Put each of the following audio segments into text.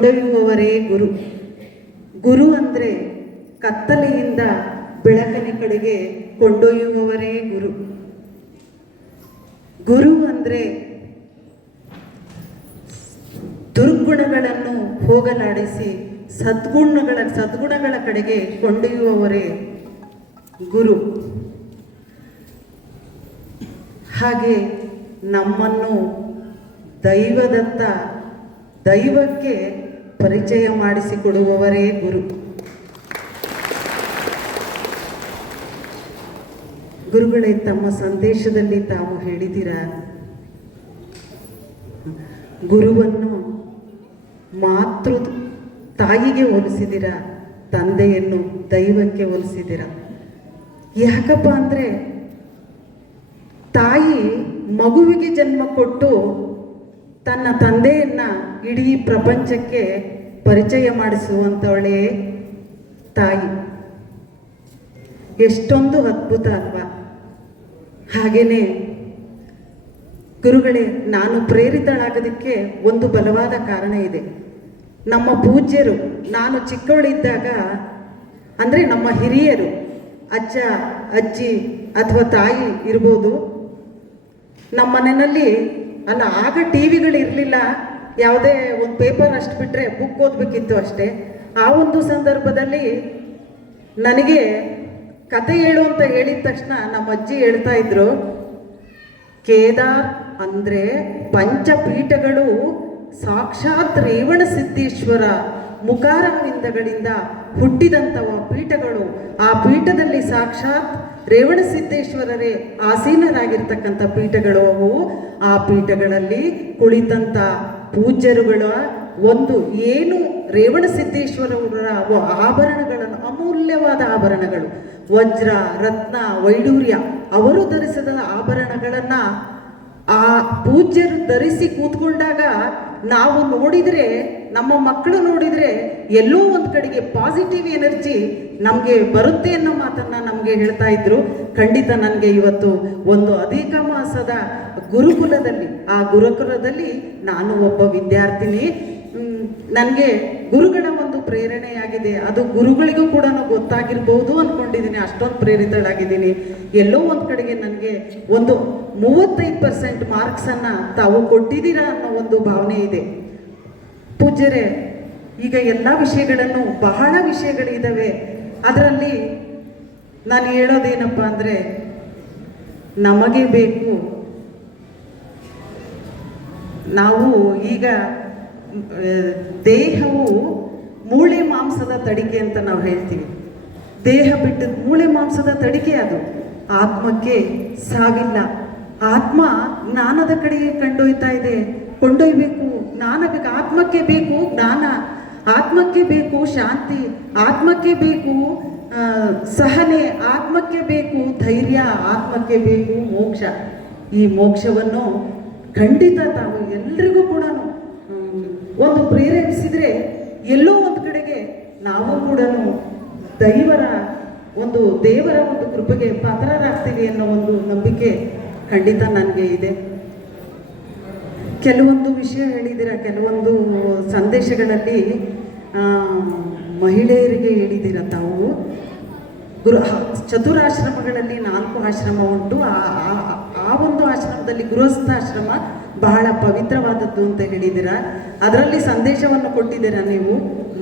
ಕೊಂಡೊಯ್ಯುವವರೇ ಗುರು. ಗುರು ಅಂದರೆ ಕತ್ತಲೆಯಿಂದ ಬೆಳಕಿನ ಕಡೆಗೆ ಕೊಂಡೊಯ್ಯುವವರೇ ಗುರು. ಗುರು ಅಂದರೆ ದುರ್ಗುಣಗಳನ್ನು ಹೋಗಲಾಡಿಸಿ ಸದ್ಗುಣಗಳ ಕಡೆಗೆ ಕೊಂಡೊಯ್ಯುವವರೇ ಗುರು. ಹಾಗೆ ನಮ್ಮನ್ನು ದೈವಕ್ಕೆ ಪರಿಚಯ ಮಾಡಿಸಿಕೊಡುವವರೇ ಗುರು. ಗುರುಗಳೇ, ತಮ್ಮ ಸಂದೇಶದಲ್ಲಿ ತಾವು ಹೇಳಿದ್ದೀರಾ, ಗುರುವನ್ನು ತಾಯಿಗೆ ಹೋಲಿಸಿದಿರ, ತಂದೆಯನ್ನು ದೈವಕ್ಕೆ ಹೋಲಿಸಿದಿರ. ಯಾಕಪ್ಪ ಅಂದರೆ ತಾಯಿ ಮಗುವಿಗೆ ಜನ್ಮ ಕೊಟ್ಟು ತನ್ನ ತಂದೆಯನ್ನು ಇಡೀ ಪ್ರಪಂಚಕ್ಕೆ ಪರಿಚಯ ಮಾಡಿಸುವಂಥವಳೇ ತಾಯಿ. ಎಷ್ಟೊಂದು ಅದ್ಭುತ ಅಲ್ವಾ? ಹಾಗೇನೆ ಗುರುಗಳೇ, ನಾನು ಪ್ರೇರಿತಳಾಗೋದಕ್ಕೆ ಒಂದು ಬಲವಾದ ಕಾರಣ ಇದೆ. ನಮ್ಮ ಪೂಜ್ಯರು, ನಾನು ಚಿಕ್ಕವಳಿದ್ದಾಗ, ಅಂದರೆ ನಮ್ಮ ಹಿರಿಯರು, ಅಜ್ಜ ಅಜ್ಜಿ ಅಥವಾ ತಾಯಿ ಇರ್ಬೋದು, ನಮ್ಮ ಮನೆಯಲ್ಲಿ ಆಗ ಟಿ ವಿಗಳಿರಲಿಲ್ಲ, ಯಾವುದೇ ಒಂದು ಪೇಪರ್ ಅಷ್ಟು ಬಿಟ್ಟರೆ ಬುಕ್ ಓದಬೇಕಿತ್ತು ಅಷ್ಟೇ. ಆ ಒಂದು ಸಂದರ್ಭದಲ್ಲಿ ನನಗೆ ಕತೆ ಹೇಳು ಅಂತ ಹೇಳಿದ ತಕ್ಷಣ ನಮ್ಮ ಅಜ್ಜಿ ಹೇಳ್ತಾ ಇದ್ರು, ಕೇದಾರ್ ಅಂದರೆ ಪಂಚಪೀಠಗಳು ಸಾಕ್ಷಾತ್ ರೇವಣ ಸಿದ್ದೇಶ್ವರ ಮುಖಾರವಿಂದಗಳಿಂದ ಹುಟ್ಟಿದಂಥವ ಪೀಠಗಳು. ಆ ಪೀಠದಲ್ಲಿ ಸಾಕ್ಷಾತ್ ರೇವಣಸಿದ್ದೇಶ್ವರರೇ ಆಸೀನರಾಗಿರ್ತಕ್ಕಂಥ ಪೀಠಗಳು ಅವು. ಆ ಪೀಠಗಳಲ್ಲಿ ಕುಳಿತಂಥ ಪೂಜ್ಯರುಗಳ ಒಂದು ಏನು ರೇವಣಸಿದ್ದೇಶ್ವರರ ಆಭರಣಗಳನ್ನು, ಅಮೂಲ್ಯವಾದ ಆಭರಣಗಳು, ವಜ್ರ ರತ್ನ ವೈಡೂರ್ಯ, ಅವರು ಧರಿಸಿದ ಆಭರಣಗಳನ್ನು ಆ ಪೂಜ್ಯರು ಧರಿಸಿ ಕೂತ್ಕೊಂಡಾಗ ನಾವು ನೋಡಿದರೆ, ನಮ್ಮ ಮಕ್ಕಳು ನೋಡಿದರೆ ಎಲ್ಲೋ ಒಂದು ಕಡೆಗೆ ಪಾಸಿಟಿವ್ ಎನರ್ಜಿ ನಮಗೆ ಬರುತ್ತೆ ಅನ್ನೋ ಮಾತನ್ನು ನಮಗೆ ಹೇಳ್ತಾ ಇದ್ರು. ಖಂಡಿತ ನನಗೆ ಇವತ್ತು ಒಂದು ಅಧಿಕ ಮಾಸದ ಗುರುಕುಲದಲ್ಲಿ, ಆ ಗುರುಕುಲದಲ್ಲಿ ನಾನು ಒಬ್ಬ ವಿದ್ಯಾರ್ಥಿನಿ. ನನಗೆ ಗುರುಗಳ ಒಂದು ಪ್ರೇರಣೆಯಾಗಿದೆ. ಅದು ಗುರುಗಳಿಗೂ ಕೂಡ ಗೊತ್ತಾಗಿರ್ಬೋದು ಅಂದ್ಕೊಂಡಿದ್ದೀನಿ. ಅಷ್ಟೊಂದು ಪ್ರೇರಿತಳಾಗಿದ್ದೀನಿ. ಎಲ್ಲೋ ಒಂದು ಕಡೆಗೆ ನನಗೆ ಒಂದು 35% ಮಾರ್ಕ್ಸನ್ನು ತಾವು ಕೊಟ್ಟಿದ್ದೀರಾ ಅನ್ನೋ ಒಂದು ಭಾವನೆ ಇದೆ. ಪೂಜ್ಯರೇ, ಈಗ ಎಲ್ಲ ವಿಷಯಗಳನ್ನು, ಬಹಳ ವಿಷಯಗಳಿದ್ದಾವೆ. ಅದರಲ್ಲಿ ನಾನು ಹೇಳೋದೇನಪ್ಪ ಅಂದರೆ, ನಮಗೆ ಬೇಕು, ನಾವು ಈಗ ದೇಹವು ಮೂಳೆ ಮಾಂಸದ ತಡಿಕೆ ಅಂತ ನಾವು ಹೇಳ್ತೀವಿ. ದೇಹ ಬಿಟ್ಟು ಮೂಳೆ ಮಾಂಸದ ತಡಿಕೆ ಅದು. ಆತ್ಮಕ್ಕೆ ಸಾವಿಲ್ಲ. ಆತ್ಮ ಜ್ಞಾನದ ಕಡೆಗೆ ಕೊಂಡೊಯ್ಯಬೇಕು. ಜ್ಞಾನ ಬೇಕು, ಆತ್ಮಕ್ಕೆ ಬೇಕು ಜ್ಞಾನ, ಆತ್ಮಕ್ಕೆ ಬೇಕು ಶಾಂತಿ, ಆತ್ಮಕ್ಕೆ ಬೇಕು ಸಹನೆ, ಆತ್ಮಕ್ಕೆ ಬೇಕು ಧೈರ್ಯ, ಆತ್ಮಕ್ಕೆ ಬೇಕು ಮೋಕ್ಷ. ಈ ಮೋಕ್ಷವನ್ನು ಖಂಡಿತ ತಾವು ಎಲ್ರಿಗೂ ಕೂಡ ಒಂದು ಪ್ರೇರೇಪಿಸಿದರೆ ಎಲ್ಲೋ ಒಂದು ಕಡೆಗೆ ನಾವು ಕೂಡ ದೇವರ ಒಂದು ಕೃಪೆಗೆ ಪಾತ್ರರಾಗ್ತೀವಿ ಅನ್ನೋ ಒಂದು ನಂಬಿಕೆ ಖಂಡಿತ ನನಗೆ ಇದೆ. ಕೆಲವೊಂದು ವಿಷಯ ಹೇಳಿದ್ದೀರ, ಕೆಲವೊಂದು ಸಂದೇಶಗಳಲ್ಲಿ ಮಹಿಳೆಯರಿಗೆ ಹೇಳಿದ್ದೀರ ತಾವು. ಚತುರಾಶ್ರಮಗಳಲ್ಲಿ 4 ಆಶ್ರಮ ಉಂಟು. ಆ ಒಂದು ಆಶ್ರಮದಲ್ಲಿ ಗೃಹಸ್ಥಾಶ್ರಮ ಬಹಳ ಪವಿತ್ರವಾದದ್ದು ಅಂತ ಹೇಳಿದ್ದೀರ. ಅದರಲ್ಲಿ ಸಂದೇಶವನ್ನು ಕೊಟ್ಟಿದ್ದೀರಾ ನೀವು.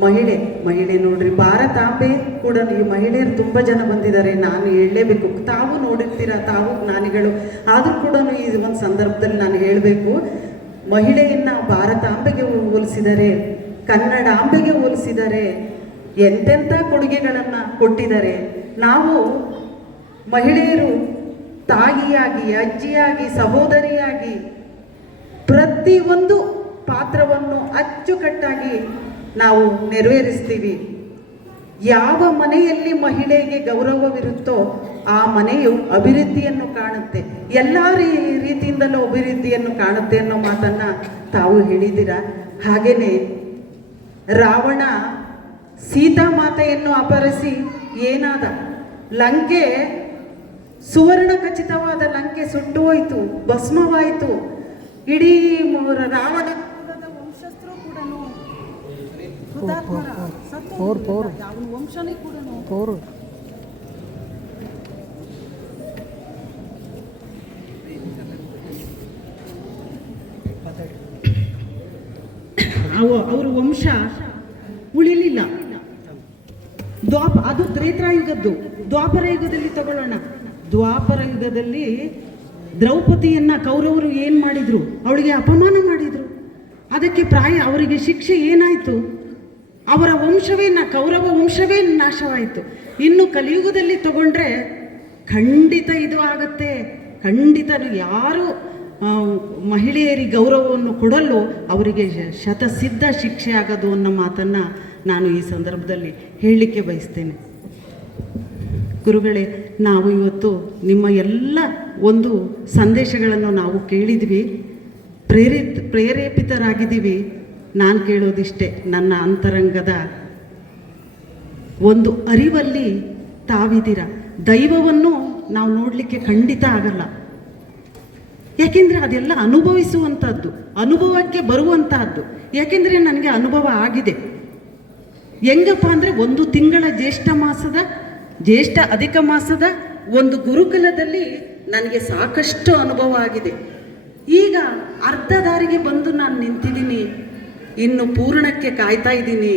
ಮಹಿಳೆ ನೋಡ್ರಿ, ಭಾರತಾಂಬೆ ಕೂಡ, ಈ ಮಹಿಳೆಯರು ತುಂಬ ಜನ ಬಂದಿದ್ದಾರೆ. ನಾನು ಹೇಳಲೇಬೇಕು, ತಾವು ನೋಡಿರ್ತೀರ, ತಾವು ಜ್ಞಾನಿಗಳು. ಆದರೂ ಕೂಡ ಈ ಒಂದು ಸಂದರ್ಭದಲ್ಲಿ ನಾನು ಹೇಳಬೇಕು, ಮಹಿಳೆಯನ್ನು ಭಾರತಾಂಬೆಗೆ ಹೋಲಿಸಿದ್ದಾರೆ, ಕನ್ನಡಾಂಬೆಗೆ ಹೋಲಿಸಿದ್ದಾರೆ, ಎಂತೆಂಥ ಕೊಡುಗೆಗಳನ್ನು ಕೊಟ್ಟಿದ್ದಾರೆ. ನಾವು ಮಹಿಳೆಯರು ತಾಯಿಯಾಗಿ, ಅಜ್ಜಿಯಾಗಿ, ಸಹೋದರಿಯಾಗಿ ಪ್ರತಿಯೊಂದು ಪಾತ್ರವನ್ನು ಅಚ್ಚುಕಟ್ಟಾಗಿ ನಾವು ನೆರವೇರಿಸ್ತೀವಿ. ಯಾವ ಮನೆಯಲ್ಲಿ ಮಹಿಳೆಗೆ ಗೌರವವಿರುತ್ತೋ ಆ ಮನೆಯು ಅಭಿವೃದ್ಧಿಯನ್ನು ಕಾಣುತ್ತೆ, ಎಲ್ಲ ರೀತಿಯಿಂದಲೂ ಅಭಿವೃದ್ಧಿಯನ್ನು ಕಾಣುತ್ತೆ ಅನ್ನೋ ಮಾತನ್ನು ತಾವು ಹೇಳಿದ್ದೀರ. ಹಾಗೆಯೇ ರಾವಣ ಸೀತಾಮಾತೆಯನ್ನು ಅಪಹರಿಸಿ ಏನಾದ, ಲಂಕೆ ಸುವರ್ಣ ಖಚಿತವಾದ ಲಂಕೆ ಸುಟ್ಟು ಹೋಯಿತು, ಭಸ್ಮವಾಯಿತು. ಇಡೀ ರಾವಣ ವಂಶಸ್ಥರು ಕೂಡ ಹುತಾತ್ಮರ ಸತ್ತು ಅವನ ವಂಶನೇ ಕೂಡ ಅವ್ರ ವಂಶ ಉಳಿಲಿಲ್ಲ. ಅದು ತ್ರೇತಾಯುಗದ್ದು. ದ್ವಾಪರ ಯುಗದಲ್ಲಿ ತಗೊಳ್ಳೋಣ. ದ್ವಾಪರ ಯುಗದಲ್ಲಿ ದ್ರೌಪದಿಯನ್ನ ಕೌರವರು ಏನು ಮಾಡಿದ್ರು? ಅವಳಿಗೆ ಅಪಮಾನ ಮಾಡಿದ್ರು. ಅದಕ್ಕೆ ಅವರಿಗೆ ಶಿಕ್ಷೆ ಏನಾಯಿತು? ಅವರ ವಂಶವೇ ಕೌರವ ವಂಶವೇ ನಾಶವಾಯಿತು. ಇನ್ನು ಕಲಿಯುಗದಲ್ಲಿ ತಗೊಂಡ್ರೆ ಖಂಡಿತ ಇದು ಆಗತ್ತೆ. ಖಂಡಿತ ಯಾರು ಮಹಿಳೆಯರಿಗೆ ಗೌರವವನ್ನು ಕೊಡಲು ಅವರಿಗೆ ಶತಸಿದ್ಧ ಶಿಕ್ಷೆ ಆಗೋದು ಅನ್ನೋ ಮಾತನ್ನು ನಾನು ಈ ಸಂದರ್ಭದಲ್ಲಿ ಹೇಳಲಿಕ್ಕೆ ಬಯಸ್ತೇನೆ. ಗುರುಗಳೇ, ನಾವು ಇವತ್ತು ನಿಮ್ಮ ಎಲ್ಲ ಒಂದು ಸಂದೇಶಗಳನ್ನು ನಾವು ಕೇಳಿದ್ವಿ, ಪ್ರೇರೇಪಿತರಾಗಿದ್ದೀವಿ. ನಾನು ಕೇಳೋದಿಷ್ಟೇ, ನನ್ನ ಅಂತರಂಗದ ಒಂದು ಅರಿವಲ್ಲಿ ತಾವಿದ್ದೀರ. ದೈವವನ್ನು ನಾವು ನೋಡಲಿಕ್ಕೆ ಖಂಡಿತ ಆಗಲ್ಲ, ಯಾಕೆಂದರೆ ಅದೆಲ್ಲ ಅನುಭವಿಸುವಂಥದ್ದು, ಅನುಭವಕ್ಕೆ ಬರುವಂತಹದ್ದು. ಯಾಕೆಂದರೆ ನನಗೆ ಅನುಭವ ಆಗಿದೆ. ಹೆಂಗಪ್ಪ ಅಂದರೆ, ಒಂದು ತಿಂಗಳ ಜ್ಯೇಷ್ಠ ಅಧಿಕ ಮಾಸದ ಒಂದು ಗುರುಕುಲದಲ್ಲಿ ನನಗೆ ಸಾಕಷ್ಟು ಅನುಭವ ಆಗಿದೆ. ಈಗ ಅರ್ಧ ದಾರಿಗೆ ಬಂದು ನಾನು ನಿಂತಿದ್ದೀನಿ, ಇನ್ನು ಪೂರ್ಣಕ್ಕೆ ಕಾಯ್ತಾ ಇದ್ದೀನಿ.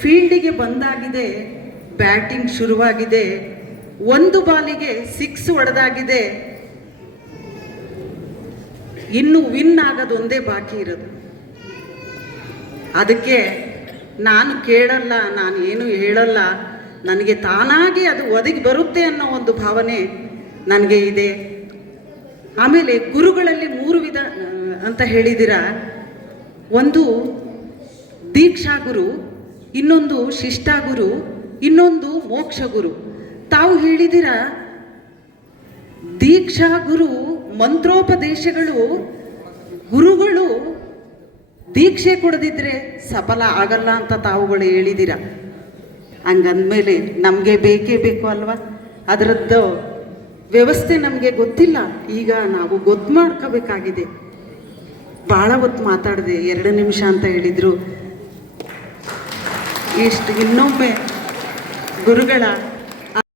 ಫೀಲ್ಡಿಗೆ ಬಂದಾಗಿದೆ, ಬ್ಯಾಟಿಂಗ್ ಶುರುವಾಗಿದೆ, ಒಂದು ಬಾಲಿಗೆ 6 ಹೊಡೆದಾಗಿದೆ. ಇನ್ನು ವಿನ್ ಆಗೋದು ಒಂದೇ ಬಾಕಿ ಇರೋದು. ಅದಕ್ಕೆ ನಾನು ಕೇಳಲ್ಲ, ನಾನು ಏನು ಹೇಳಲ್ಲ, ನನಗೆ ತಾನಾಗಿ ಅದು ಒದಗಿ ಬರುತ್ತೆ ಅನ್ನೋ ಒಂದು ಭಾವನೆ ನನಗೆ ಇದೆ. ಆಮೇಲೆ ಗುರುಗಳಲ್ಲಿ 3 ವಿಧ ಅಂತ ಹೇಳಿದಿರ. ಒಂದು ದೀಕ್ಷಾ ಗುರು, ಇನ್ನೊಂದು ಶಿಷ್ಟಾ ಗುರು, ಇನ್ನೊಂದು ಮೋಕ್ಷ ಗುರು. ತಾವು ಹೇಳಿದಿರ ದೀಕ್ಷಾ ಗುರು ಮಂತ್ರೋಪದೇಶಗಳು, ಗುರುಗಳು ದೀಕ್ಷೆ ಕೊಡದಿದ್ರೆ ಸಫಲ ಆಗಲ್ಲ ಅಂತ ತಾವುಗಳು ಹೇಳಿದಿರ. ಹಂಗಂದಮೇಲೆ ನಮಗೆ ಬೇಕೇ ಬೇಕು ಅಲ್ವಾ? ಅದರದ್ದು ವ್ಯವಸ್ಥೆ ನಮಗೆ ಗೊತ್ತಿಲ್ಲ. ಈಗ ನಾವು ಗೊತ್ತು ಮಾಡ್ಕೋಬೇಕಾಗಿದೆ. ಭಾಳ ಹೊತ್ತು ಮಾತಾಡಿದೆ, 2 ನಿಮಿಷ ಅಂತ ಹೇಳಿದರು. ಇನ್ನೊಮ್ಮೆ ಗುರುಗಳ